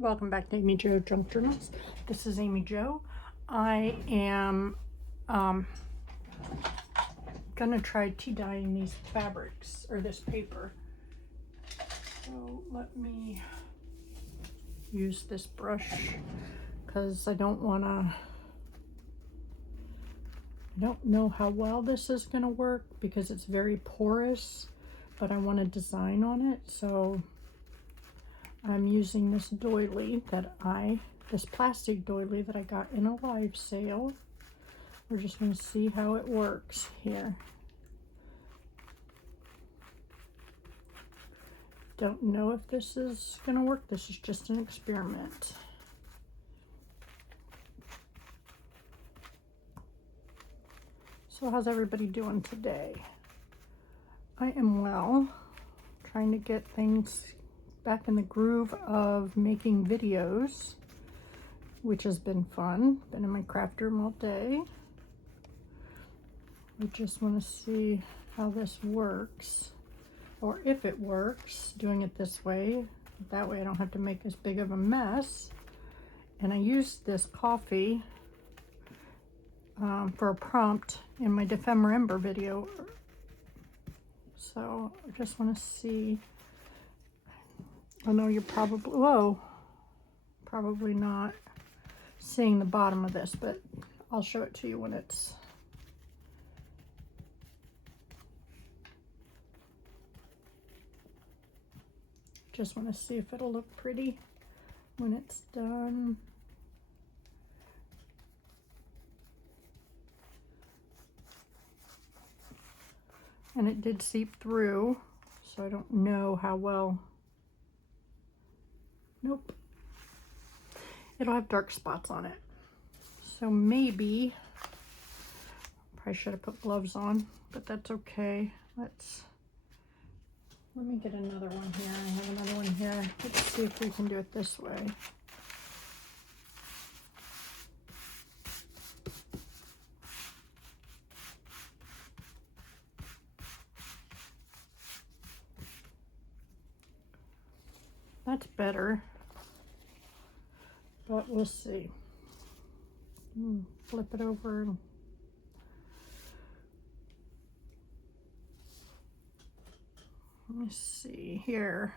Welcome back to Amy Jo Junk Journals. This is Amy Jo. I am gonna try tea dyeing these fabrics or this paper. So let me use this brush because I don't know how well this is gonna work because it's very porous, but I want a design on it. So I'm using this doily this plastic doily that I got in a live sale. We're just going to see how it works here. Don't know if this is going to work. This is just an experiment. So how's everybody doing today? I am well, trying to get things back in the groove of making videos, which has been fun. Been in my craft room all day. I just want to see how this works, or if it works, doing it this way. That way I don't have to make as big of a mess. And I used this coffee for a prompt in my Defember video. So I just want to see. I know you're probably not seeing the bottom of this, but I'll show it to you when it's just want to see if it'll look pretty when it's done. And it did seep through, so I don't know how well. Nope. It'll have dark spots on it. So maybe, probably should have put gloves on, but that's okay. Let me get another one here. I have another one here. Let's see if we can do it this way. That's better, but we'll see. Flip it over and let me see here.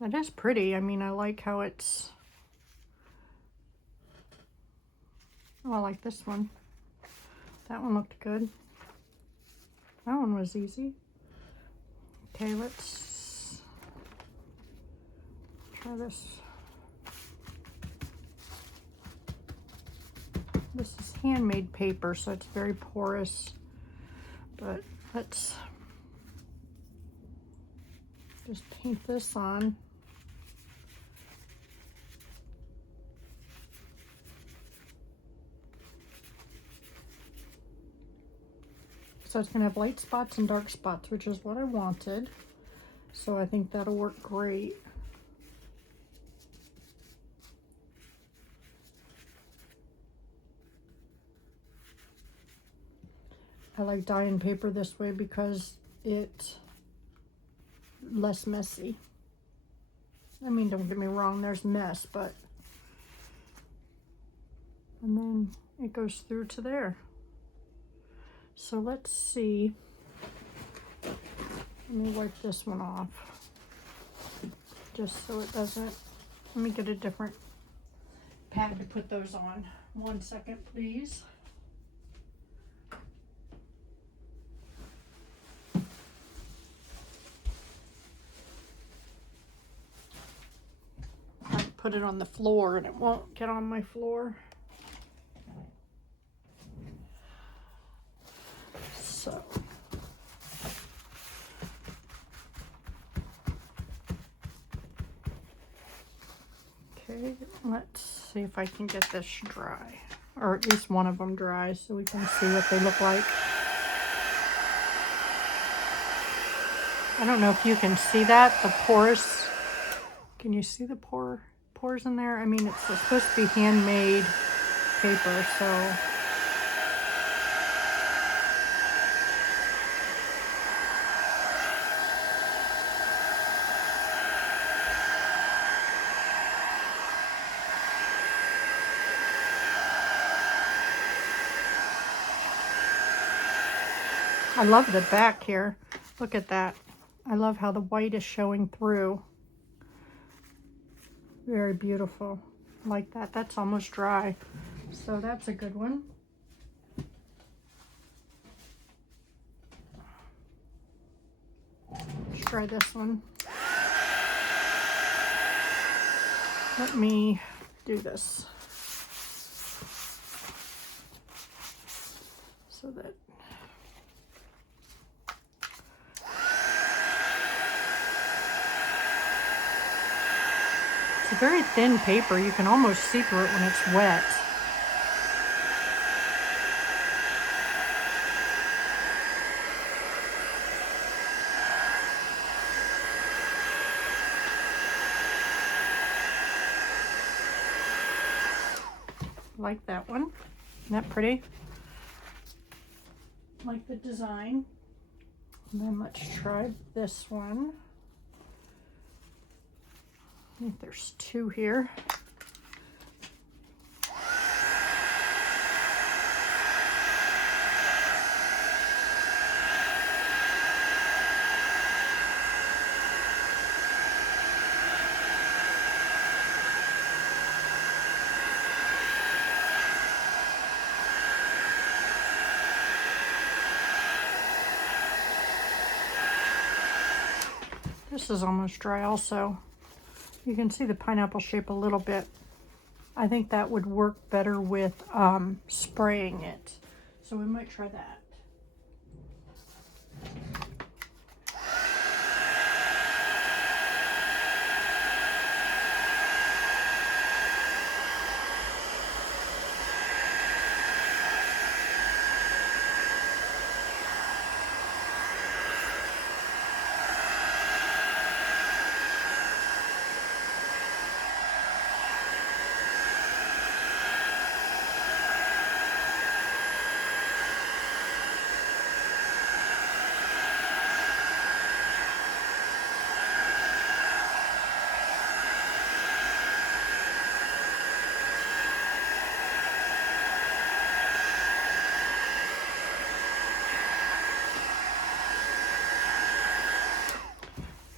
That is pretty. I mean, I like how it's, I like this one. That one looked good. That one was easy. Okay, let's try this. This is handmade paper, so it's very porous, but let's just paint this on. So it's gonna have light spots and dark spots, which is what I wanted. So I think that'll work great. I like dyeing paper this way because it's less messy. I mean, don't get me wrong, there's mess, but, and then it goes through to there. So let's see. Let me wipe this one off, just so it doesn't. Let me get a different pad to put those on. 1 second, please. I put it on the floor and it won't get on my floor. So. Okay, let's see if I can get this dry, or at least one of them dry, so we can see what they look like. I don't know if you can see that, the pores. Can you see the pores in there? I mean, it's supposed to be handmade paper, so. I love the back here. Look at that. I love how the white is showing through. Very beautiful. Like that. That's almost dry. So that's a good one. Let's try this one. Let me do this so that it's a very thin paper. You can almost see through it when it's wet. Like that one. Isn't that pretty? Like the design. And then let's try this one. I think there's two here. This is almost dry also. You can see the pineapple shape a little bit. I think that would work better with spraying it. So we might try that.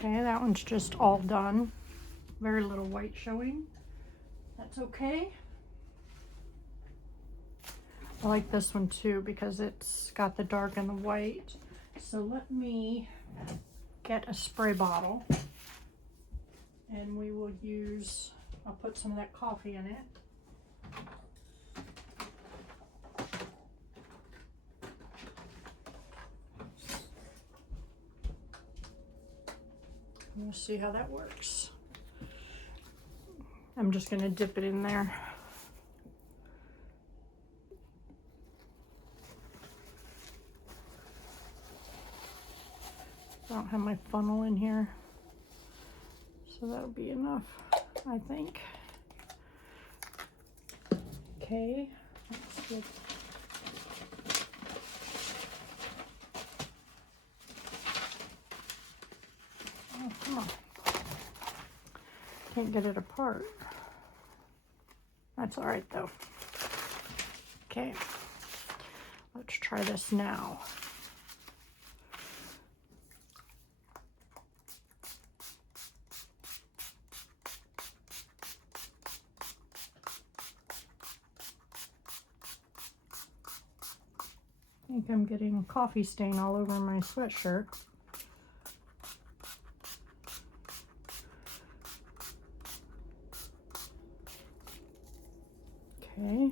Okay, that one's just all done. Very little white showing. That's okay. I like this one too because it's got the dark and the white. So let me get a spray bottle and we will use, I'll put some of that coffee in it. We'll see how that works. I'm just going to dip it in there. I don't have my funnel in here, so that'll be enough, I think. Okay, let's get come on. Can't get it apart. That's all right though. Okay, let's try this now. I think I'm getting coffee stain all over my sweatshirt. Okay.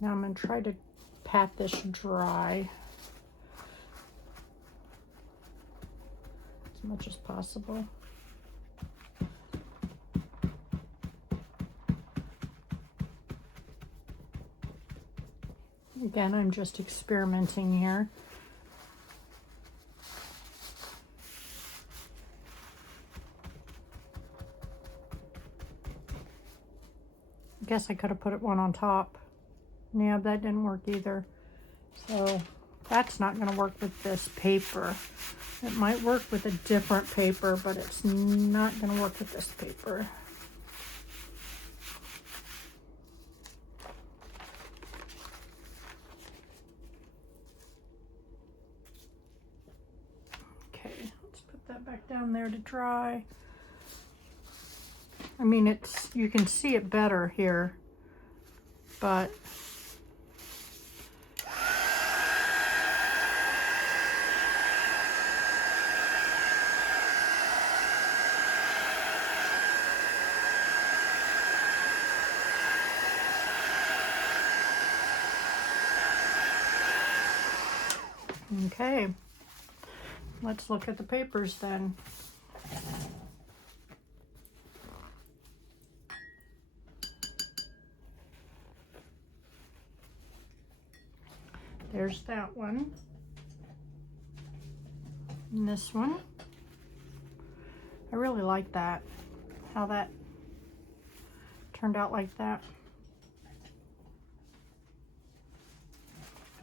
Now I'm going to try to pat this dry as much as possible. Again, I'm just experimenting here. I guess I could have put one on top. Yeah, that didn't work either. So that's not going to work with this paper. It might work with a different paper, but it's not going to work with this paper. that back down there to dry. I mean, you can see it better here, but okay, let's look at the papers then. There's that one. And this one. I really like that, how that turned out like that.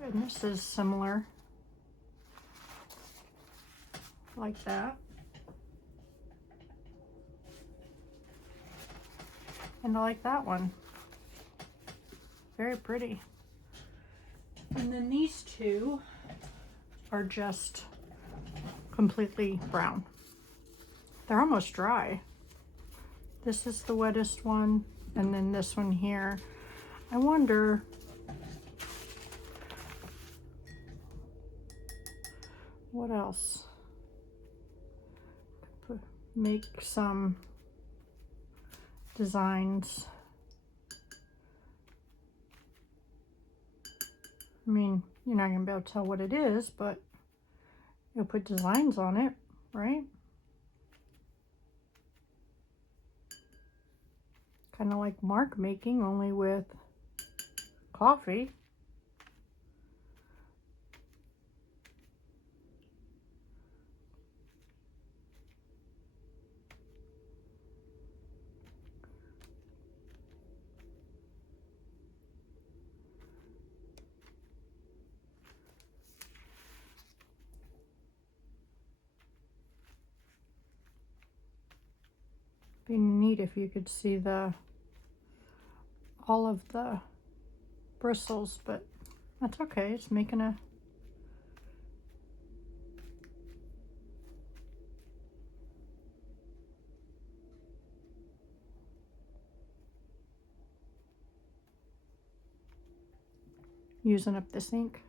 And this is similar, like that. And I like that one. Very pretty. And then these two are just completely brown. They're almost dry. This is the wettest one, and then this one here. I wonder what else. Make some designs. I mean, you're not gonna be able to tell what it is, but you'll put designs on it, right? Kind of like mark making, only with coffee. Be neat if you could see all of the bristles, but that's okay. It's making a using up this ink.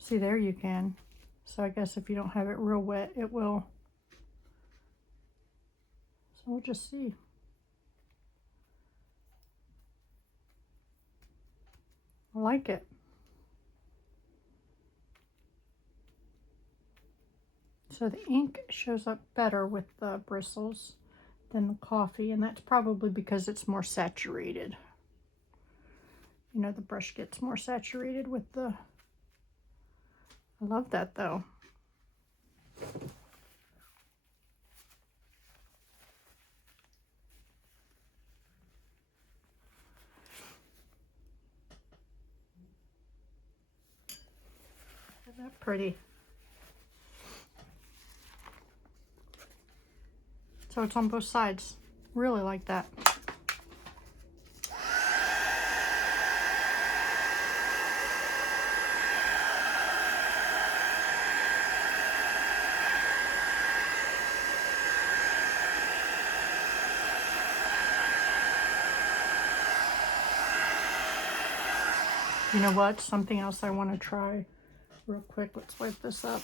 See, there you can. So I guess if you don't have it real wet, it will. So we'll just see. I like it. So the ink shows up better with the bristles than the coffee, and that's probably because it's more saturated. You know, the brush gets more saturated with the... I love that though. Isn't that pretty? So it's on both sides. Really like that. You know what? Something else I want to try real quick. Let's wipe this up.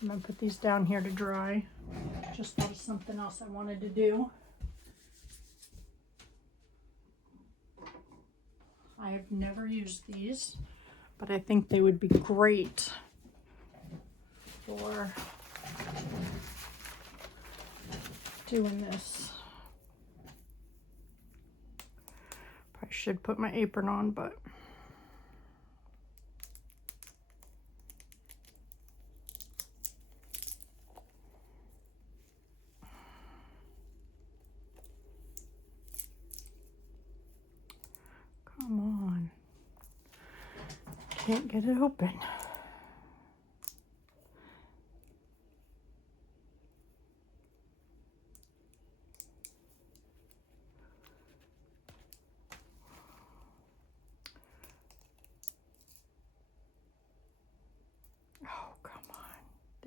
I'm going to put these down here to dry. Just thought of something else I wanted to do. I have never used these, but I think they would be great for doing this. I should put my apron on, but come on. Can't get it open.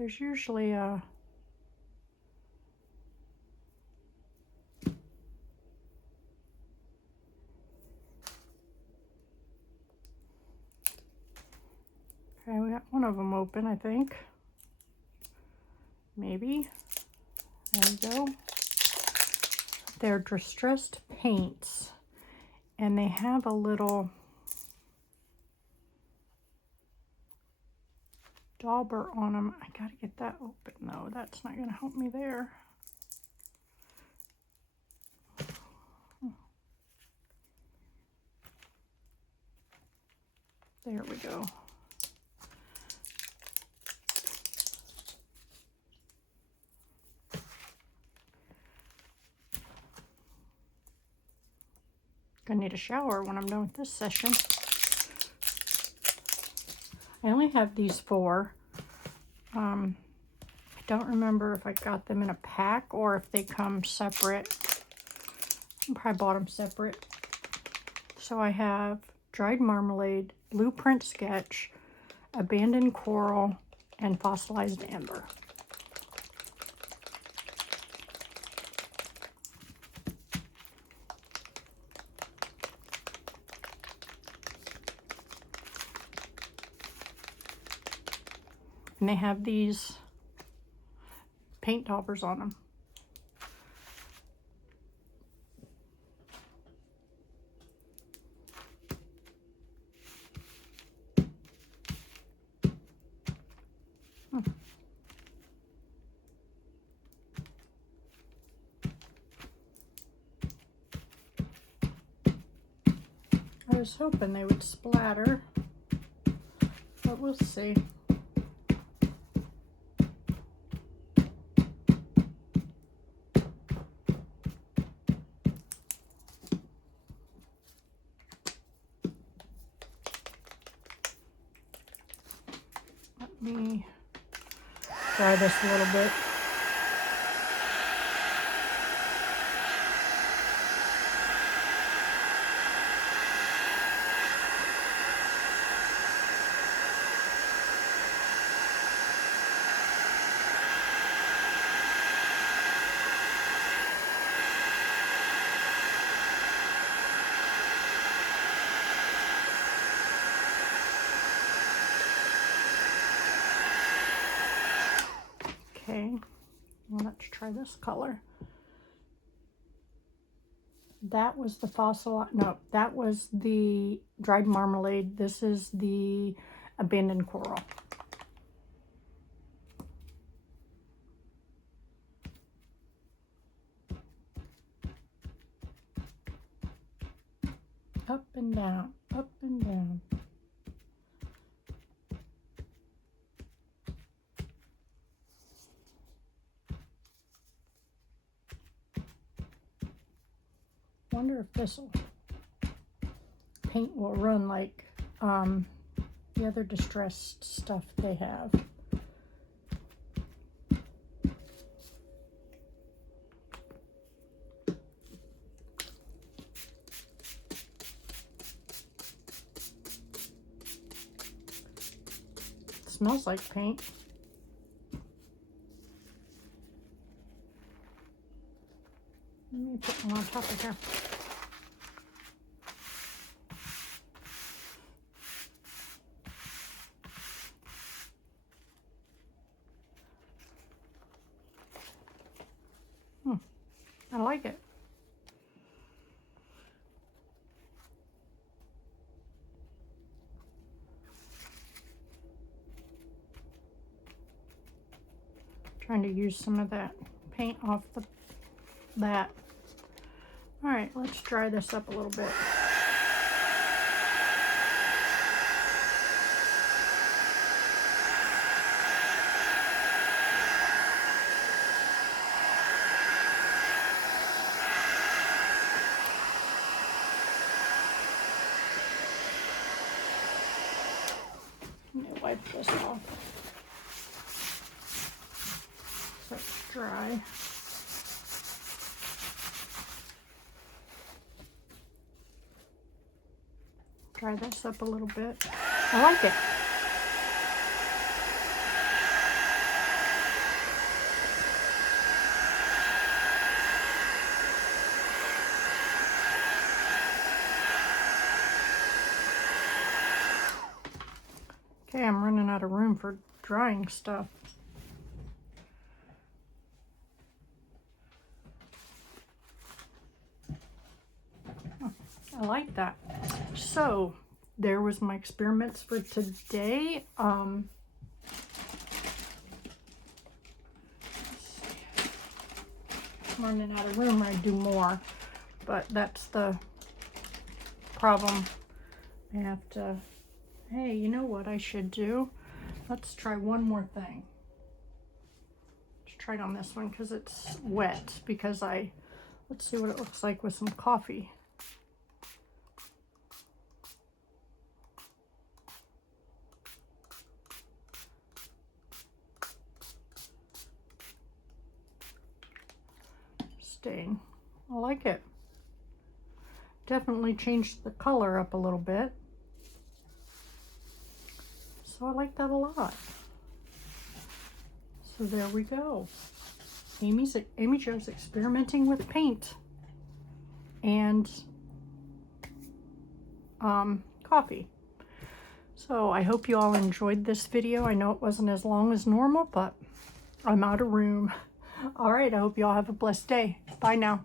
There's usually a okay, we got one of them open, I think. Maybe. There we go. They're distressed paints, and they have a little dauber on them. I gotta get that open though. That's not gonna help me there. There we go. Gonna need a shower when I'm done with this session. I only have these 4. I don't remember if I got them in a pack or if they come separate. I probably bought them separate. So I have dried marmalade, blueprint sketch, abandoned coral, and fossilized amber. And they have these paint daubers on them. I was hoping they would splatter, but we'll see. Let me try this a little bit. Okay, well, let's try this color. That was the fossil, no, that was the dried marmalade. This is the abandoned coral. Up and down, up and down. Wonder if this paint will run like the other distressed stuff they have. It smells like paint. Let me put one on top of here. I like it. Trying to use some of that paint off that. All right, let's dry this up a little bit. Let me wipe this off so it's dry. Dry this up a little bit. I like it. Okay, I'm running out of room for drying stuff. I like that. So there was my experiments for today. I'm running out of room. I do more, but that's the problem. I have to. Hey, you know what I should do? Let's try one more thing. Let's try it on this one because it's wet. Because let's see what it looks like with some coffee. Stain. I like it. Definitely changed the color up a little bit. So I like that a lot. So there we go. Amy Jo's experimenting with paint and coffee. So I hope you all enjoyed this video. I know it wasn't as long as normal, but I'm out of room. All right, I hope you all have a blessed day. Bye now.